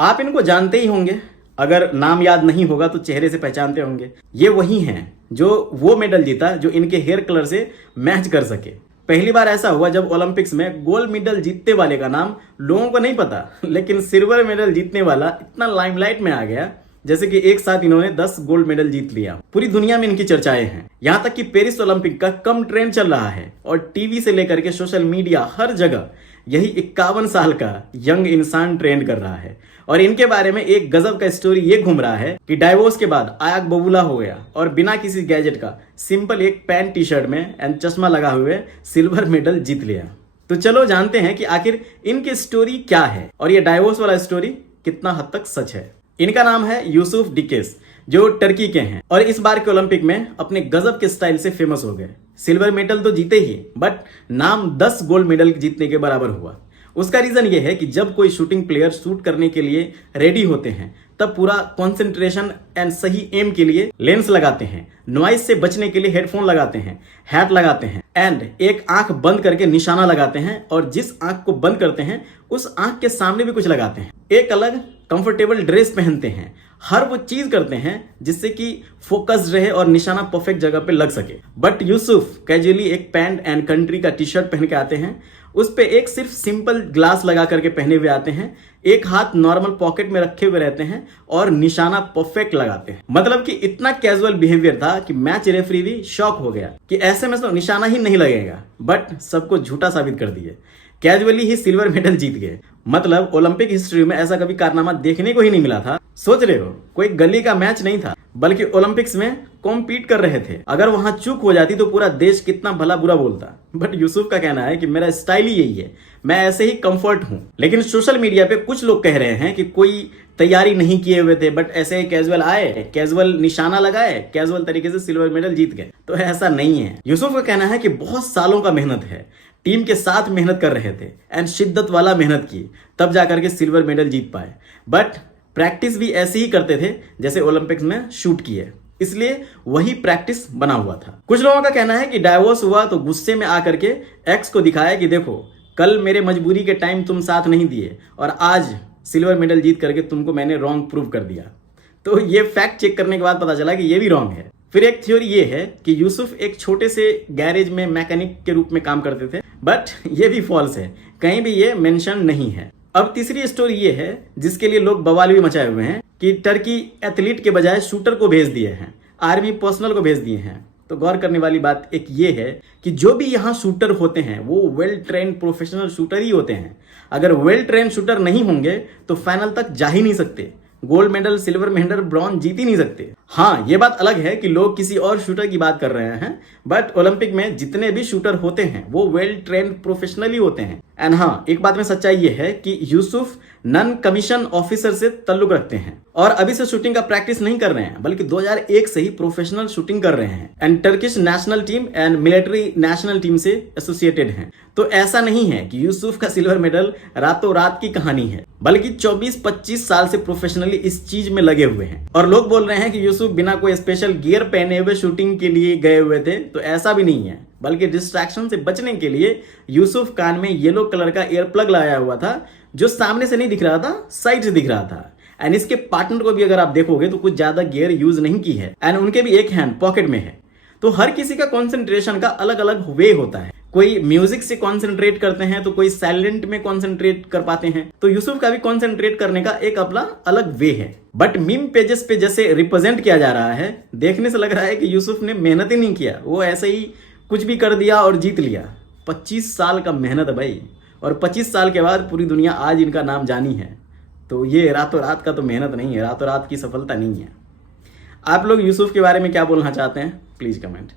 आप इनको जानते ही होंगे, अगर नाम याद नहीं होगा तो चेहरे से पहचानते होंगे। ये वही हैं जो वो मेडल जीता जो इनके हेयर कलर से मैच कर सके। पहली बार ऐसा हुआ जब ओलंपिक्स में गोल्ड मेडल जीतने वाले का नाम लोगों को नहीं पता, लेकिन सिल्वर मेडल जीतने वाला इतना लाइमलाइट में आ गया जैसे कि एक साथ इन्होंने 10 गोल्ड मेडल जीत लिया। पूरी दुनिया में इनकी चर्चाएं हैं, यहां तक कि पेरिस ओलंपिक का कम ट्रेंड चल रहा है और टीवी से लेकर के सोशल मीडिया हर जगह यही 51 साल का यंग इंसान ट्रेंड कर रहा है। और इनके बारे में एक गजब का स्टोरी ये घूम रहा है कि डाइवोर्स के बाद आग बबूला हो गया और बिना किसी गैजेट का सिंपल एक पैंट टी शर्ट में एंड चश्मा लगा हुए सिल्वर मेडल जीत लिया। तो चलो जानते हैं कि आखिर इनकी स्टोरी क्या है और ये डाइवोर्स वाला स्टोरी कितना हद तक सच है। इनका नाम है यूसुफ डिकेस, जो टर्की के हैं और इस बार के ओलंपिक में अपने गजब के स्टाइल से फेमस हो गए। सिल्वर मेडल तो जीते ही, बट नाम 10 गोल्ड मेडल जीतने के बराबर हुआ। उसका रीजन ये है कि जब कोई शूटिंग प्लेयर शूट करने के लिए रेडी होते हैं तब पूरा कंसंट्रेशन एंड सही एम के लिए लेंस लगाते हैं, नॉइज से बचने के लिए हेडफोन लगाते हैं, हैट लगाते हैं एंड एक आंख बंद करके निशाना लगाते हैं और जिस आंख को बंद करते हैं उस आंख के सामने भी कुछ लगाते हैं। एक अलग कंफर्टेबल ड्रेस पहनते हैं, हर वो चीज करते हैं जिससे कि फोकस रहे और निशाना परफेक्ट जगह पे लग सके। बट यूसुफ कैजुअली एक पैंट एंड कंट्री का टी शर्ट पहन के आते हैं, उस पे एक सिर्फ सिंपल ग्लास लगा करके पहने हुए आते हैं, एक हाथ नॉर्मल पॉकेट में रखे हुए रहते हैं और निशाना परफेक्ट लगाते हैं। मतलब कि इतना कैजुअल बिहेवियर था कि मैच रेफरी भी शॉक हो गया कि ऐसे में तो निशाना ही नहीं लगेगा, बट सबको झूठा साबित कर दिए। कैजुअली ही सिल्वर मेडल जीत गए। मतलब ओलंपिक हिस्ट्री में ऐसा कभी कारनामा देखने को ही नहीं मिला था। सोच रहे हो, कोई गली का मैच नहीं था बल्कि ओलंपिक्स में कॉम्पीट कर रहे थे। अगर वहां चूक हो जाती तो पूरा देश कितना भला बुरा बोलता। बट यूसुफ का कहना है कि मेरा स्टाइल ही यही है, मैं ऐसे ही कंफर्ट हूं। लेकिन सोशल मीडिया पे कुछ लोग कह रहे हैं कि कोई तैयारी नहीं किए हुए थे, बट ऐसे कैजुअल आए, कैजुअल निशाना लगाए, कैजुअल तरीके से सिल्वर मेडल जीत गए। तो ऐसा नहीं है। यूसुफ का कहना है कि बहुत सालों का मेहनत है, टीम के साथ मेहनत कर रहे थे एंड शिद्दत वाला मेहनत की, तब जाकर के सिल्वर मेडल जीत पाए। बट प्रैक्टिस भी ऐसे ही करते थे जैसे ओलंपिक्स में शूट किए, इसलिए वही प्रैक्टिस बना हुआ था। कुछ लोगों का कहना है कि डाइवोर्स हुआ तो गुस्से में आकर के एक्स को दिखाया कि देखो, कल मेरे मजबूरी के टाइम तुम साथ नहीं दिए और आज सिल्वर मेडल जीत करके तुमको मैंने रॉन्ग प्रूव कर दिया। तो ये फैक्ट चेक करने के बाद पता चला कि ये भी रॉन्ग है। फिर एक थ्योरी ये है कि यूसुफ एक छोटे से गैरेज में मैकेनिक के रूप में काम करते थे, बट ये भी फॉल्स है, कहीं भी ये मेंशन नहीं है। अब तीसरी स्टोरी ये है जिसके लिए लोग बवाल भी मचाए हुए हैं कि टर्की एथलीट के बजाय शूटर को भेज दिए हैं, आर्मी पर्सनल को भेज दिए हैं। तो गौर करने वाली बात एक ये है कि जो भी यहाँ शूटर होते हैं वो वेल ट्रेंड प्रोफेशनल शूटर ही होते हैं। अगर वेल ट्रेंड शूटर नहीं होंगे तो फाइनल तक जा ही नहीं सकते, gold medal, silver medal, bronze जीत ही नहीं सकते। हाँ, ये बात अलग है कि लोग किसी और शूटर की बात कर रहे हैं, बट ओलंपिक में जितने भी शूटर होते हैं वो वेल ट्रेंड प्रोफेशनली होते हैं। एंड हाँ, एक बात में सच्चाई ये है कि यूसुफ नॉन कमीशन ऑफिसर से ताल्लुक रखते हैं और अभी से शूटिंग का प्रैक्टिस नहीं कर रहे हैं, बल्कि 2001 से ही प्रोफेशनल शूटिंग कर रहे हैं and Turkish national team and military national team से एसोसिएटेड हैं। तो ऐसा नहीं है कि यूसुफ का सिल्वर मेडल रातों रात की कहानी है, बल्कि 24-25 साल से प्रोफेशनली इस चीज में लगे हुए हैं। और लोग बोल रहे हैं कि यूसुफ बिना कोई स्पेशल गियर पहने हुए शूटिंग के लिए गए हुए थे, तो ऐसा भी नहीं है, बल्कि डिस्ट्रैक्शन से बचने के लिए यूसुफ कान में येलो कलर का ईयर प्लग लगाया हुआ था, जो सामने से नहीं दिख रहा था, साइड से दिख रहा था। एंड इसके पार्टनर को भी अगर आप देखोगे तो कुछ ज्यादा गियर यूज नहीं की है एंड उनके भी एक हैंड पॉकेट में है। तो हर किसी का कॉन्सेंट्रेशन का अलग अलग वे होता है। कोई म्यूजिक से कॉन्सेंट्रेट करते हैं तो कोई साइलेंट में कॉन्सेंट्रेट कर पाते हैं। तो यूसुफ का भी कॉन्सेंट्रेट करने का एक अपना अलग वे है। बट मीम पेजेस पे जैसे रिप्रेजेंट किया जा रहा है, देखने से लग रहा है कि यूसुफ ने मेहनत ही नहीं किया, वो ऐसे ही कुछ भी कर दिया और जीत लिया। 25 साल का मेहनत है भाई, और 25 साल के बाद पूरी दुनिया आज इनका नाम जानी है। तो ये रातों रात का तो मेहनत नहीं है, रातों रात की सफलता नहीं है। आप लोग यूसुफ के बारे में क्या बोलना चाहते हैं, प्लीज कमेंट।